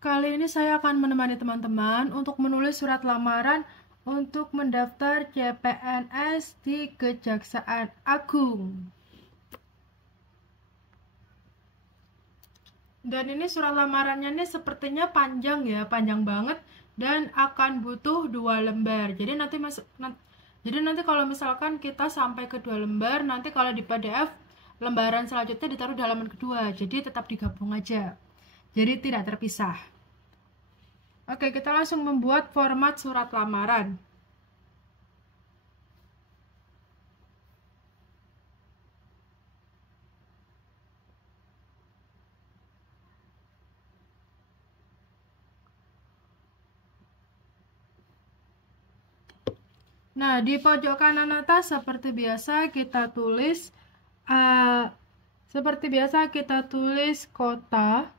Kali ini saya akan menemani teman-teman untuk menulis surat lamaran untuk mendaftar CPNS di Kejaksaan Agung. Dan ini surat lamarannya ini sepertinya panjang ya, panjang banget dan akan butuh 2 lembar. Jadi nanti kalau misalkan kita sampai ke 2 lembar, nanti kalau di PDF lembaran selanjutnya ditaruh di halaman kedua. Jadi tetap digabung aja. Jadi tidak terpisah. Oke, kita langsung membuat format surat lamaran. Nah, di pojok kanan atas seperti biasa kita tulis kota.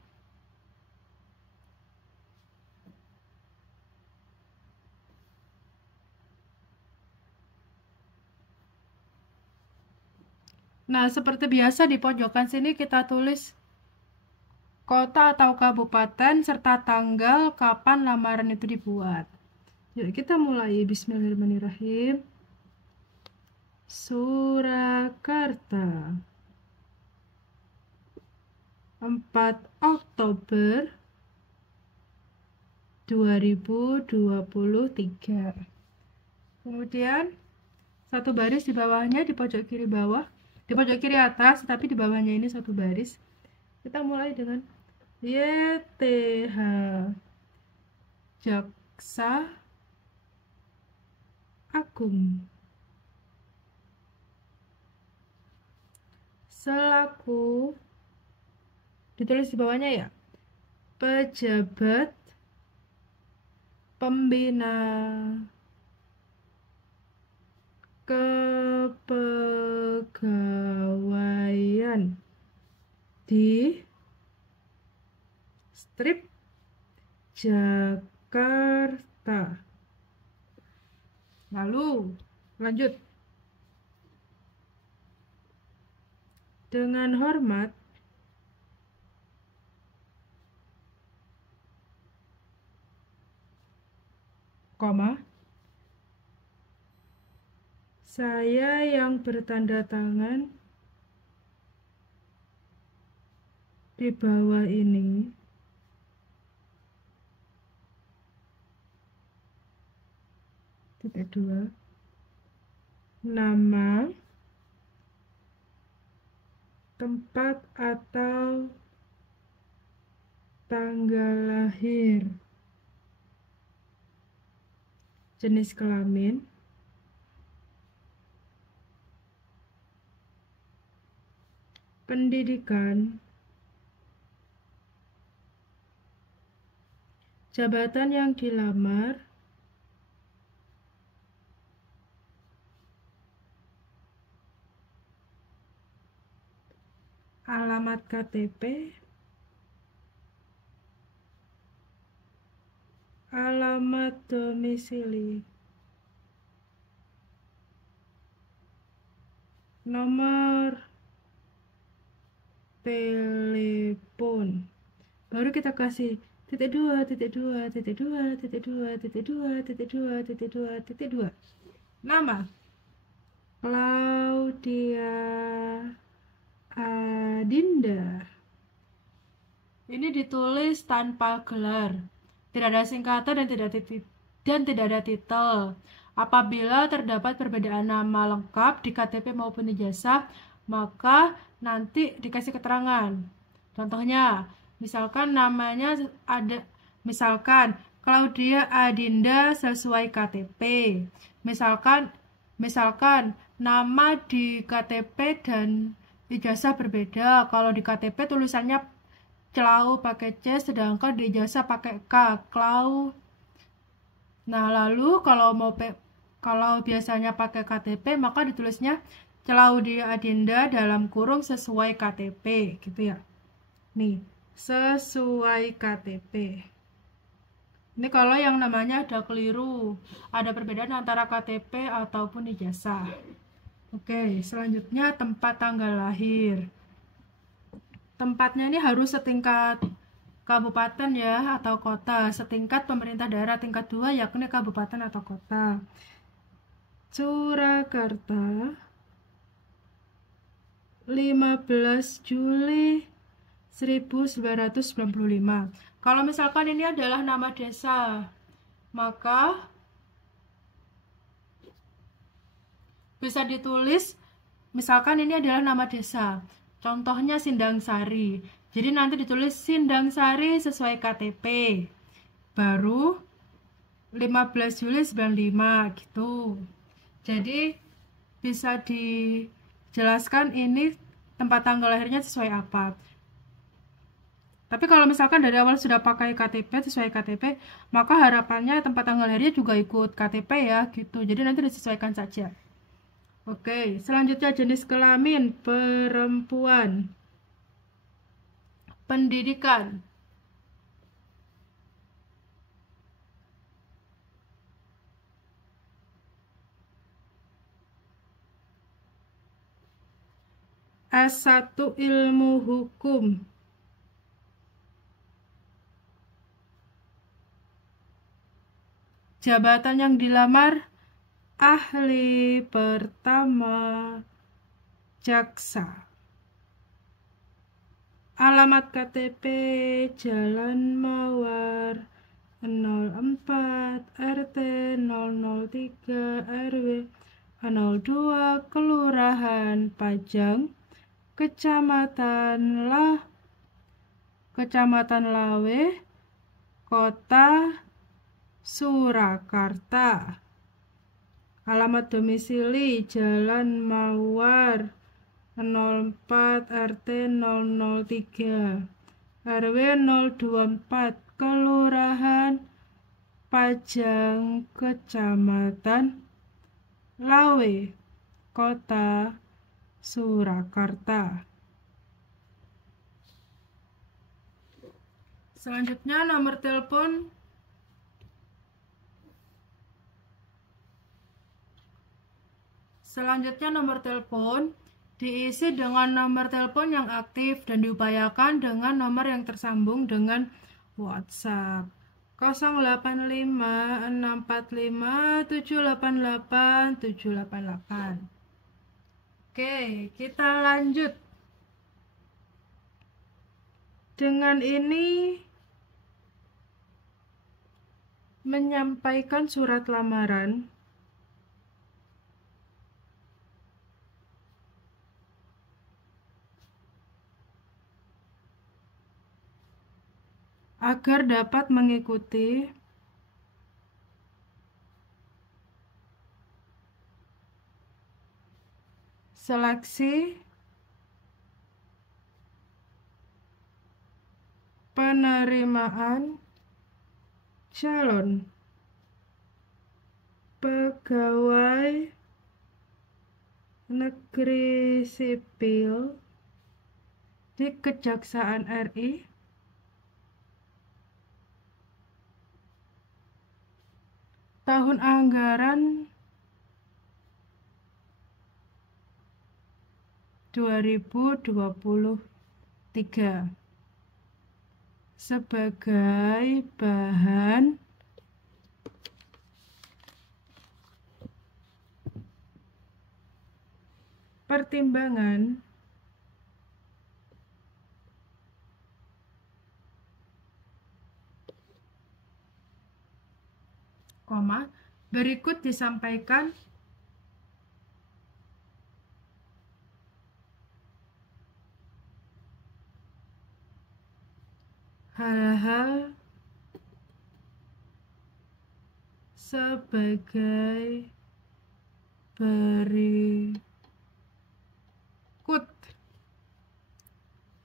Nah, seperti biasa di pojokan sini kita tulis kota atau kabupaten serta tanggal kapan lamaran itu dibuat. Yuk kita mulai. Bismillahirrahmanirrahim. Surakarta, 4 Oktober 2023. Kemudian satu baris di bawahnya di pojok kiri bawah, di pojok kiri atas, tapi di bawahnya ini satu baris. Kita mulai dengan YTH Jaksa Agung selaku, ditulis di bawahnya ya, pejabat pembina kepegawaian di Strip Jakarta. Lalu lanjut. Dengan hormat koma, saya yang bertanda tangan di bawah ini titik 2, nama, tempat atau tanggal lahir, jenis kelamin, pendidikan, jabatan yang dilamar, alamat KTP, alamat domisili, nomor telepon. Baru kita kasih titik 2, titik 2, titik 2, titik 2, titik 2, titik 2, titik 2, titik 2. Nama Claudia Adinda. Ini ditulis tanpa gelar, tidak ada singkatan dan tidak ada titel. Apabila terdapat perbedaan nama lengkap di KTP maupun ijazah, maka nanti dikasih keterangan. Contohnya, misalkan namanya ada, misalkan Claudia Adinda sesuai KTP. Misalkan nama di KTP dan ijazah berbeda. Kalau di KTP tulisannya Clau pakai C, sedangkan di ijazah pakai K, Clau. Nah, lalu kalau biasanya pakai KTP, maka ditulisnya Claudia Adinda dalam kurung sesuai KTP, gitu ya. Nih, sesuai KTP. Ini kalau yang namanya ada keliru, ada perbedaan antara KTP ataupun ijazah. Oke, selanjutnya tempat tanggal lahir. Tempatnya ini harus setingkat kabupaten ya atau kota, setingkat pemerintah daerah tingkat 2 yakni kabupaten atau kota. Surakarta 15 Juli 1995. Kalau misalkan ini adalah nama desa, maka bisa ditulis misalkan ini adalah nama desa. Contohnya Sindangsari. Jadi nanti ditulis Sindangsari sesuai KTP. Baru 15 Juli 95 gitu. Jadi bisa dijelaskan ini tempat tanggal lahirnya sesuai apa. Tapi kalau misalkan dari awal sudah pakai KTP sesuai KTP, maka harapannya tempat tanggal lahirnya juga ikut KTP ya gitu. Jadi nanti disesuaikan saja. Oke, selanjutnya jenis kelamin perempuan. Pendidikan. S1 Ilmu Hukum. Jabatan yang dilamar ahli pertama jaksa. Alamat KTP Jalan Mawar 04 RT 003 RW 02 Kelurahan Pajang Kecamatan Lawe Kota Surakarta. Alamat domisili Jalan Mawar 04 RT 003 RW 024 Kelurahan Pajang Kecamatan Lawe Kota Surakarta. Selanjutnya nomor telepon diisi dengan nomor telepon yang aktif dan diupayakan dengan nomor yang tersambung dengan WhatsApp 085 645 788 788. Oke, kita lanjut. Dengan ini menyampaikan surat lamaran agar dapat mengikuti seleksi penerimaan calon pegawai negeri sipil di Kejaksaan RI tahun anggaran 2023 sebagai bahan pertimbangan berikut disampaikan hal-hal sebagai berikut.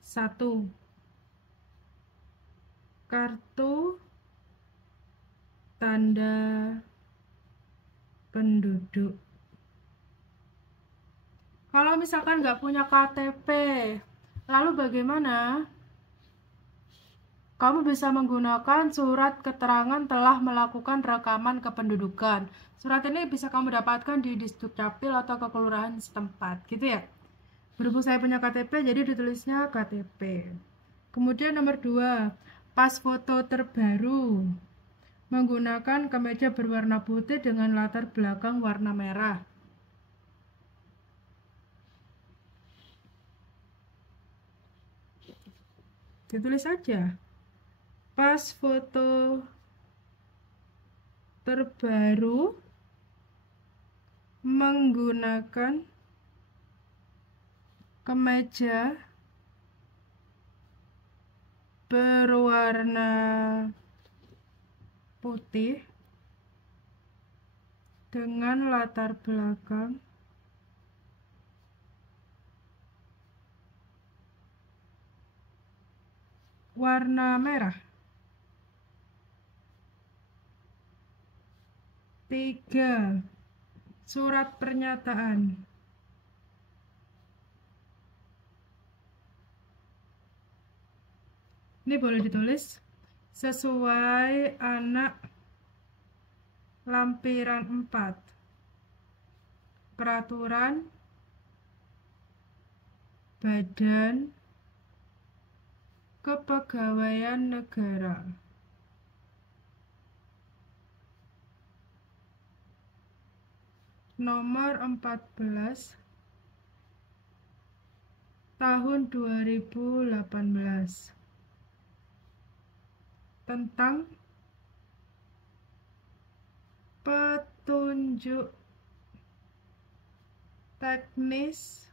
1. Kartu tanda penduduk. Kalau misalkan nggak punya KTP, lalu bagaimana? Kamu bisa menggunakan surat keterangan telah melakukan rekaman kependudukan. Surat ini bisa kamu dapatkan di Disdukcapil atau ke kelurahan setempat, gitu ya. Berhubung saya punya KTP, jadi ditulisnya KTP. Kemudian nomor 2, Pas foto terbaru menggunakan kemeja berwarna putih dengan latar belakang warna merah. Ditulis saja. Pas foto terbaru menggunakan kemeja berwarna putih dengan latar belakang warna merah. 3. Surat pernyataan. Ini boleh ditulis sesuai anak lampiran 4 Peraturan Badan Kepegawaian Negara. Nomor 14 tahun 2018 tentang petunjuk teknis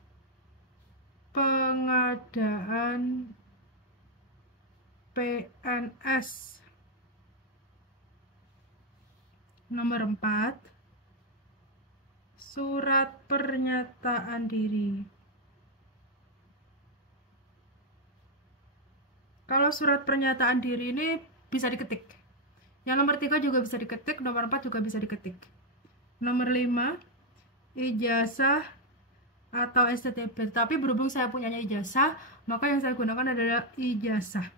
pengadaan PNS. Nomor 4, surat pernyataan diri. Kalau surat pernyataan diri ini bisa diketik. Yang nomor 3 juga bisa diketik, nomor 4 juga bisa diketik. Nomor 5, ijazah atau STTB. Tapi berhubung saya punyanya ijazah, maka yang saya gunakan adalah ijazah.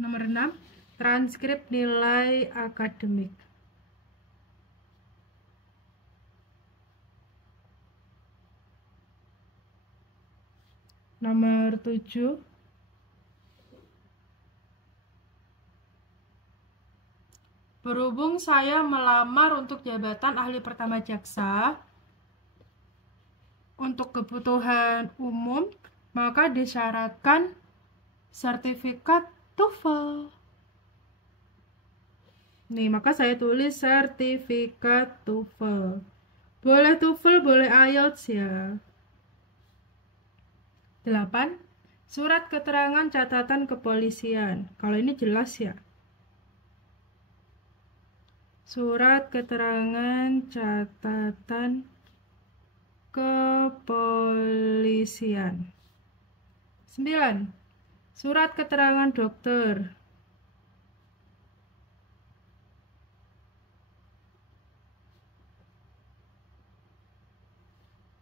Nomor 6, transkrip nilai akademik. Nomor 7, berhubung saya melamar untuk jabatan ahli pertama jaksa untuk kebutuhan umum, maka disyaratkan sertifikat TOEFL. Nih, maka saya tulis sertifikat TOEFL. Boleh TOEFL, boleh IELTS ya. 8. Surat keterangan catatan kepolisian. Kalau ini jelas ya. Surat keterangan catatan kepolisian. 9. Surat keterangan dokter.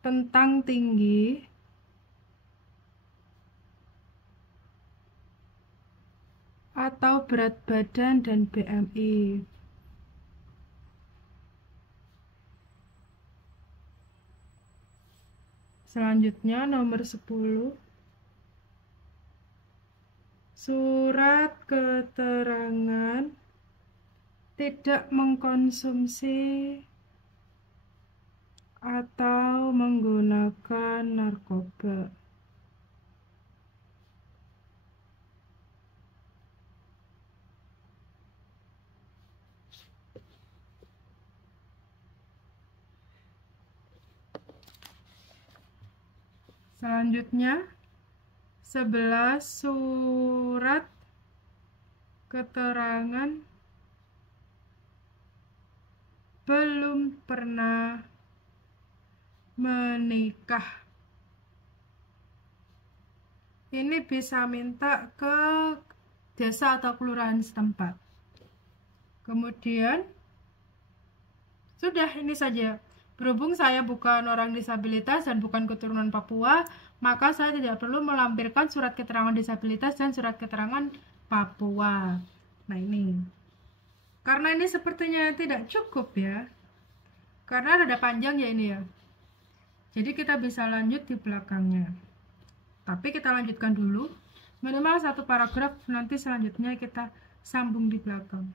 Tentang tinggi atau berat badan dan BMI. Selanjutnya nomor 10, surat keterangan tidak mengkonsumsi atau menggunakan narkoba. Selanjutnya 11, surat keterangan belum pernah menikah. Ini bisa minta ke desa atau kelurahan setempat. Kemudian sudah, ini saja. Berhubung saya bukan orang disabilitas dan bukan keturunan Papua, maka saya tidak perlu melampirkan surat keterangan disabilitas dan surat keterangan Papua. Nah ini, karena ini sepertinya tidak cukup ya, karena rada panjang ya ini ya. Jadi kita bisa lanjut di belakangnya. Tapi kita lanjutkan dulu, minimal 1 paragraf, nanti selanjutnya kita sambung di belakang.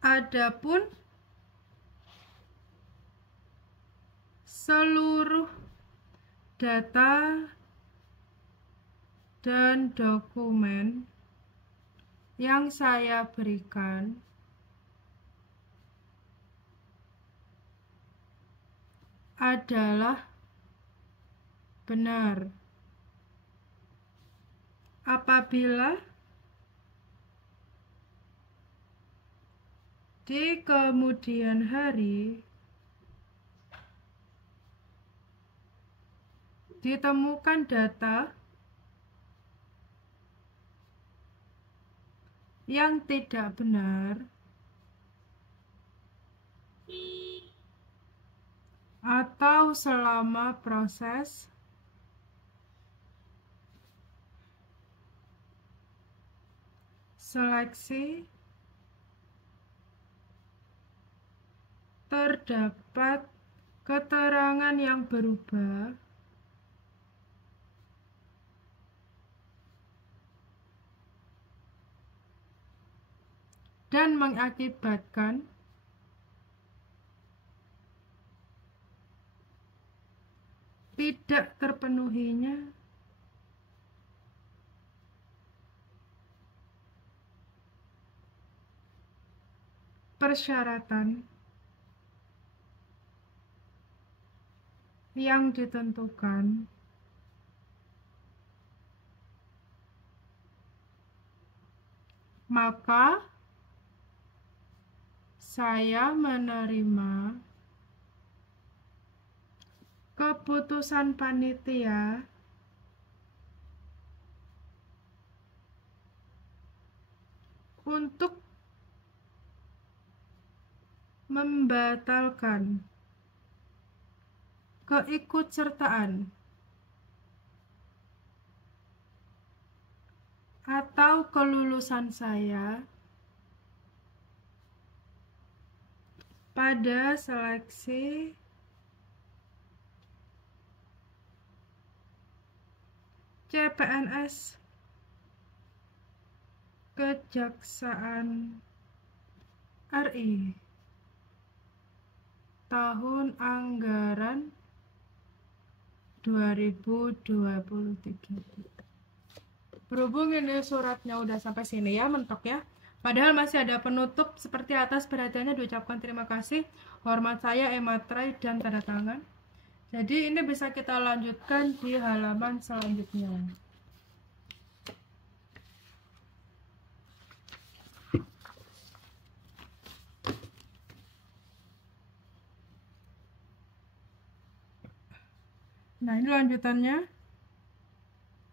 Adapun seluruh data dan dokumen yang saya berikan adalah benar. Apabila di kemudian hari ditemukan data yang tidak benar atau selama proses seleksi terdapat keterangan yang berubah dan mengakibatkan tidak terpenuhinya persyaratan yang ditentukan, maka saya menerima keputusan panitia untuk membatalkan keikutsertaan atau kelulusan saya pada seleksi CPNS Kejaksaan RI tahun anggaran 2023. Berhubung ini suratnya udah sampai sini ya, mentok ya. Padahal masih ada penutup seperti atas perhatiannya diucapkan terima kasih. Hormat saya Ematrai dan tanda tangan. Jadi ini bisa kita lanjutkan di halaman selanjutnya. Nah, ini lanjutannya.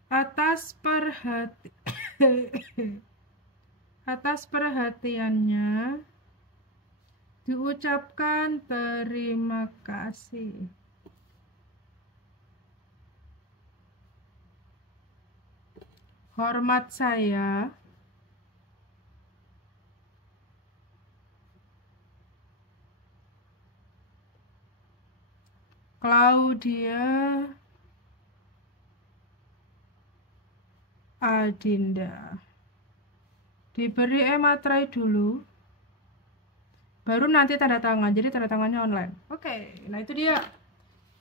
Atas perhatiannya diucapkan terima kasih. Hormat saya Claudia Adinda. Diberi Ematrai dulu, baru nanti tanda tangan. Jadi tanda tangannya online. Oke, nah itu dia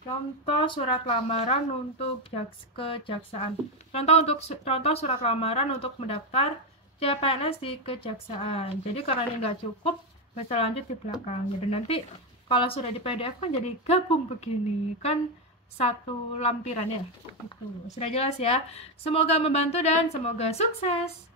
contoh surat lamaran untuk kejaksaan. Contoh surat lamaran untuk mendaftar CPNS di kejaksaan. Jadi karena ini nggak cukup, bisa lanjut di belakang. Jadi nanti kalau sudah di PDF kan jadi gabung begini, kan satu lampiran ya. Gitu. Sudah jelas ya. Semoga membantu dan semoga sukses.